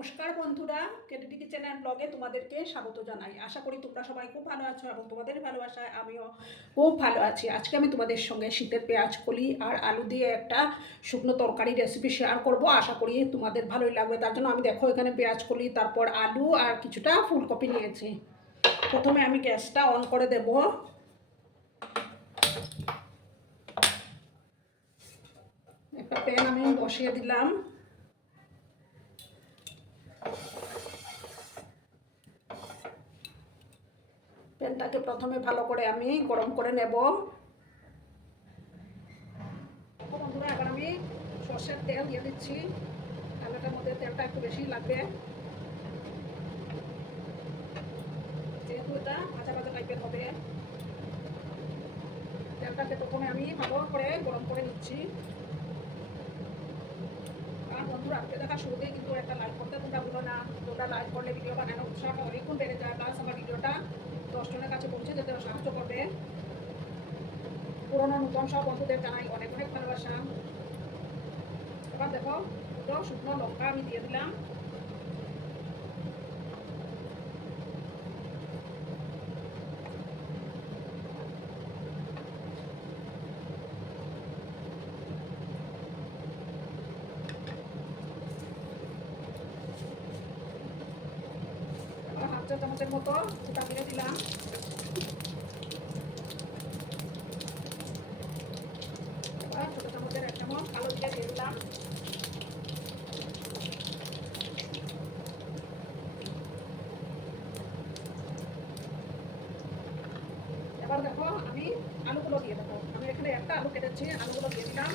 নমস্কার বন্ধুরা, KDD kitchen and ব্লগে তোমাদেরকে স্বাগত জানাই। আশা করি তোমরা সবাই খুব ভালো আছো এবং তোমাদের ভালোবাসায় আমিও খুব ভালো আছি। আজকে আমি তোমাদের সঙ্গে শীতের পেঁয়াজ কলি আর আলু দিয়ে একটা শুকনো তরকারি রেসিপি শেয়ার করব। আশা করি তোমাদের ভালোই লাগবে। তার জন্য আমি দেখো এখানে পেঁয়াজ কলি, তারপর আলু আর কিছুটা ফুলকপি নিয়েছি। প্রথমে আমি গ্যাসটা অন করে দেব। একটা প্যান আমি বসিয়ে দিলাম। প্যানটাকে প্রথমে ভালো করে আমি গরম করে নেব। বন্ধুরা, এবার আমি সর্ষের তেল দিয়ে দিচ্ছি। রান্নাটার মধ্যে তেলটা একটু বেশি লাগবে, যেহেতু এটা ভাজা ভাজা টাইপের হবে। তেলটাকে প্রথমে আমি ভালো করে গরম করে নিচ্ছি। আর বন্ধুরা, আজকে দেখা শুরুতেই কিন্তু একটা লাইক করতে তোমরা ভুলো না। তোমরা লাইক করলে ভিডিও বানানোর উৎসাহটা অনেকক্ষণ বেড়ে যায়, প্লাস আমার ভিডিওটা 10 জনের কাছে পৌঁছে যেতে সাহায্য করবে। পুরোনো নতুন সব বন্ধুদের জানাই অনেক অনেক ভালোবাসা। এবার দেখো, দুটো শুকনো লঙ্কা আমি দিয়ে দিলাম। হাফ চা চামচের মতো গোটা দিয়ে দিলাম। এবার ছোটো চামচের 1 চামচ কালো জিরে দিয়ে দিলাম। এবার দেখো, আমি আলুগুলো দিয়ে দেবো। আমি এখানে একটা আলু কেটেছি, আলুগুলো দিয়ে দিলাম।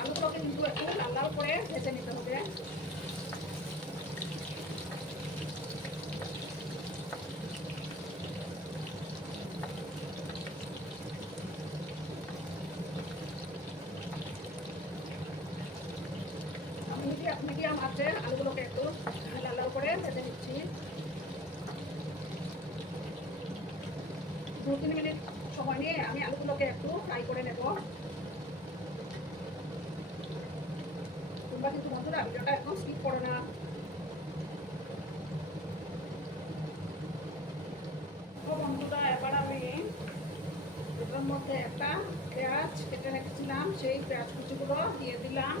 আলুগুলোকে কিন্তু একটু লাল লাল করে ভেজে নিতে হবে। মিডিয়াম আছে, আলুগুলোকে একটু লাল লাল করে ভেজে নিচ্ছি। 2-3 মিনিট সময় নিয়ে আমি আলুগুলোকে একটু ফ্রাই করে নেব। তোমরা কিন্তু বন্ধুরা ভিডিওটা একদম স্কিপ করো না। তো বন্ধুরা, এবার আমি এটার মধ্যে একটা পেঁয়াজ কেটে রেখেছিলাম, সেই পেঁয়াজ কুচিগুলো দিয়ে দিলাম।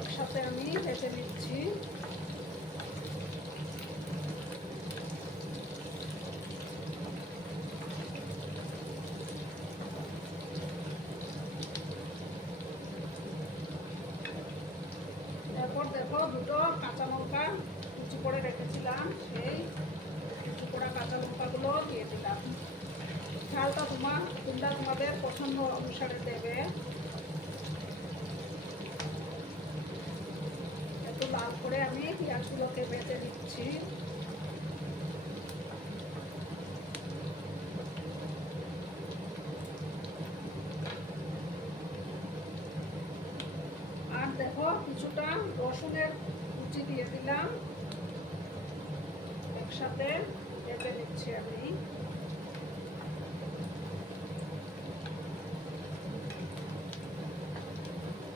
একসাথে আমি ভেজে নিচ্ছি। তারপর দেখো, দুটো কাঁচা লঙ্কা কুচি করে রেখেছিলাম, সেই কুচি করা কাঁচা লঙ্কাগুলো দিয়ে দিলাম। ঝালটা তোমরা তোমাদের পছন্দ অনুসারে দেবে। একটু লাল করে আমি পেঁয়াজগুলোকে ভেজে নিচ্ছি। আর দেখো, কিছুটা রসুনের কুচি দিয়ে দিলাম। একসাথে ভেজে নিচ্ছি আমি।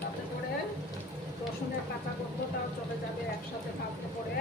তাতে করে রসুনের কাঁচা গন্ধটাও চলে যাবে একসাথে ভাজতে করে।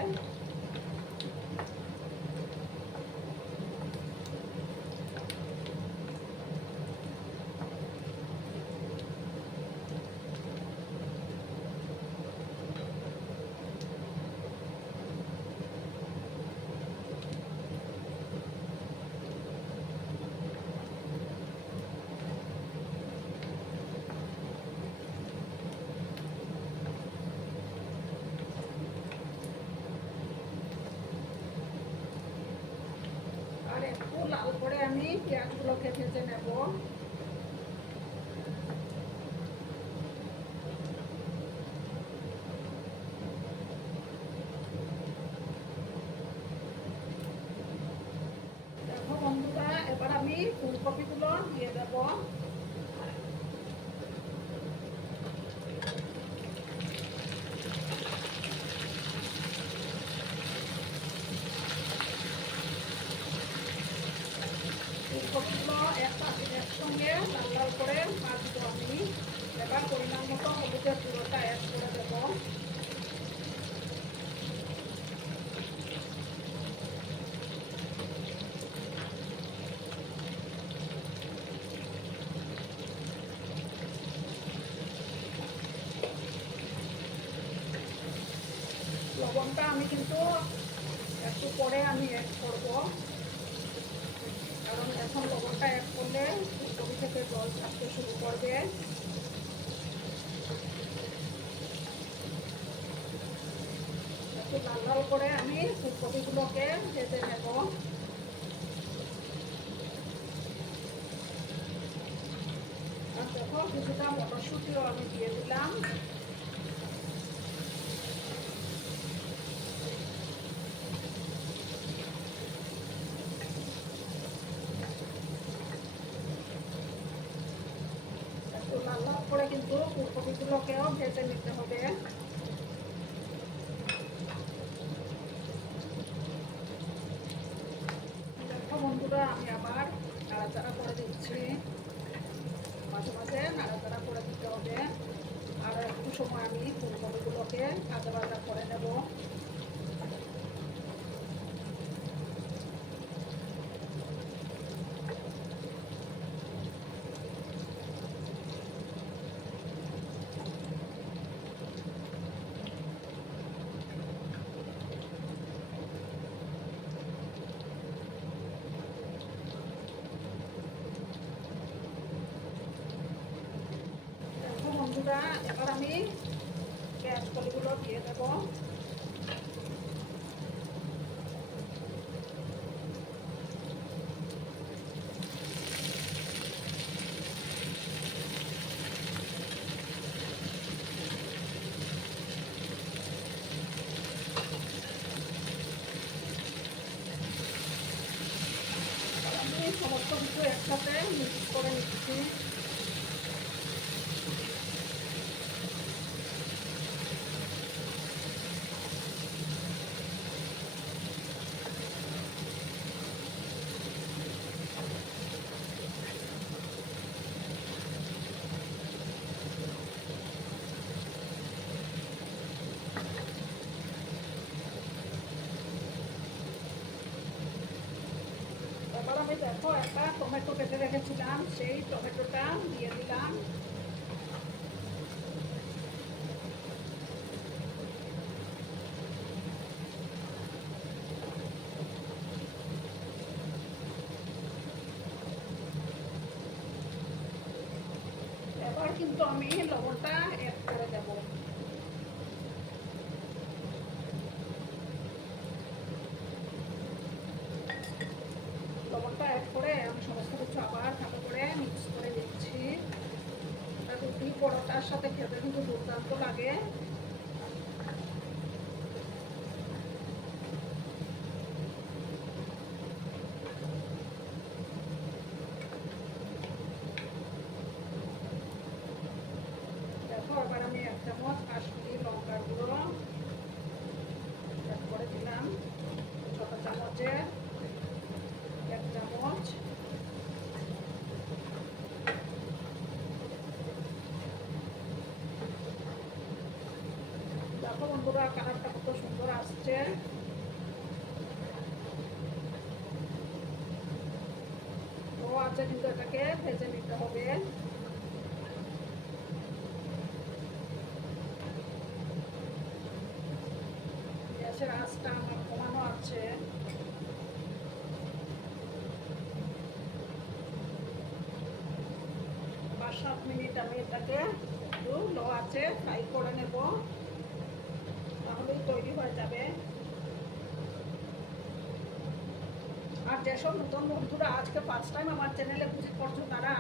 আর একটু লাল করে আমি পেঁয়াজগুলোকে ভেজে নেব। দেখো বন্ধুরা, এবার আমি ফুলকপিগুলো দিয়ে দেব। ফুলকপিগুলো একসঙ্গে মধ্যে পুরোটা অ্যাড করে দেবো। লবণটা আমি কিন্তু একটু পরে আমি অ্যাড করবো, কারণ এখন লবণটা অ্যাড করলে ফুলকপি থেকে জল ছাড়তে শুরু করবে। একটু লাল লাল করে আমি ফুলকপিগুলোকে ভেজে নেব। আর দেখো কিছুটা মটরশুঁটিও আমি দিয়ে দিলাম। একটু লাল লাল করে কিন্তু ফুলকপিগুলোকেও ভেজে নিতে হবে। দেখো বন্ধুরা, আমি আবার নাড়াচাড়া করে দিচ্ছি। মাঝে মাঝে নাড়াচাড়া করে দিতে হবে। আর একটু সময় আমি ফুলকপিগুলোকে ভাজা ভাজা করে নেব। বন্ধুরা, এবার আমি পেঁয়াজ কলিগুলো দিয়ে দেব। আমি সমস্ত কিছু একসাথে মিক্স করে নিচ্ছি। এবার আমি দেখো একটা টমেটো কেটে রেখেছিলাম, সেই টমেটোটা দিয়ে দিলাম। এবার কিন্তু আমি লবণটা অ্যাড করে দেব। লবণটা অ্যাড করে আমি সমস্ত কিছু আবার ভালো করে মিক্স করে দিচ্ছি। রুটি পরোটার সাথে খেতে কিন্তু দুর্দান্ত লাগে। দেখো এবার আমি 1 চামচ কাশ্মীরি লঙ্কার গুঁড়ো অ্যাড করে দিলাম। ছোট চামচের 1 চামচ। দেখো বন্ধুরা, কালারটা কত সুন্দর আসছে। তো আছে কিন্তু এটাকে ভেজে নিতে হবে। গ্যাসের আঁচটা আমার কমানো আছে। পাঁচ 7 মিনিট আমি এটাকে একটু লো আঁচে ফ্রাই করে নেব, তাহলেই তৈরি হয়ে যাবে। আর যেসব নতুন বন্ধুরা আজকে ফার্স্ট টাইম আমার চ্যানেলে ভিজিট করছো, তারা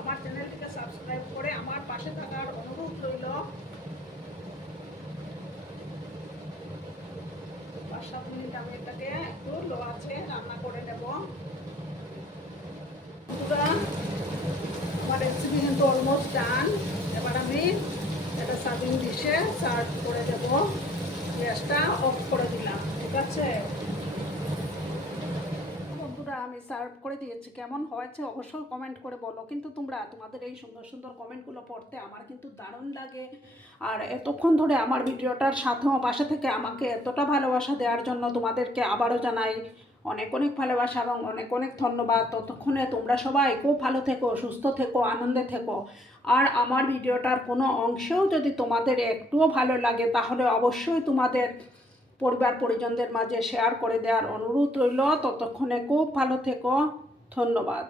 আমার চ্যানেলটিকে সাবস্ক্রাইব করে আমার পাশে থাকার অনুরোধ রইল। 5-7 মিনিট আমি এটাকে একটু লো আঁচে রান্না করে নেব। বন্ধুরা, আমার রেসিপি কিন্তু অলমোস্ট ডান। এবার আমি এটা সার্ভিং ডিশে সার্ভ করে দেব। গ্যাসটা অফ করে দিলাম। ঠিক আছে বন্ধুরা, আমি আমি সার্ভ করে দিয়েছি। কেমন হয়েছে অবশ্যই কমেন্ট করে বলো। কিন্তু তোমাদের এই সুন্দর সুন্দর কমেন্টগুলো পড়তে আমার কিন্তু দারুণ লাগে। আর এতক্ষণ ধরে আমার ভিডিওটার সাথেও পাশে থেকে আমাকে এতটা ভালোবাসা দেওয়ার জন্য তোমাদেরকে আবারও জানাই অনেক অনেক ভালোবাসা এবং অনেক অনেক ধন্যবাদ। ততক্ষণে তোমরা সবাই খুব ভালো থেকো, সুস্থ থেকো, আনন্দে থেকো। আর আমার ভিডিওটার কোনো অংশেও যদি তোমাদের একটুও ভালো লাগে তাহলে অবশ্যই তোমাদের পরিবার পরিজনদের মাঝে শেয়ার করে দেওয়ার অনুরোধ রইল। ততক্ষণে খুব ভালো থেকো। ধন্যবাদ।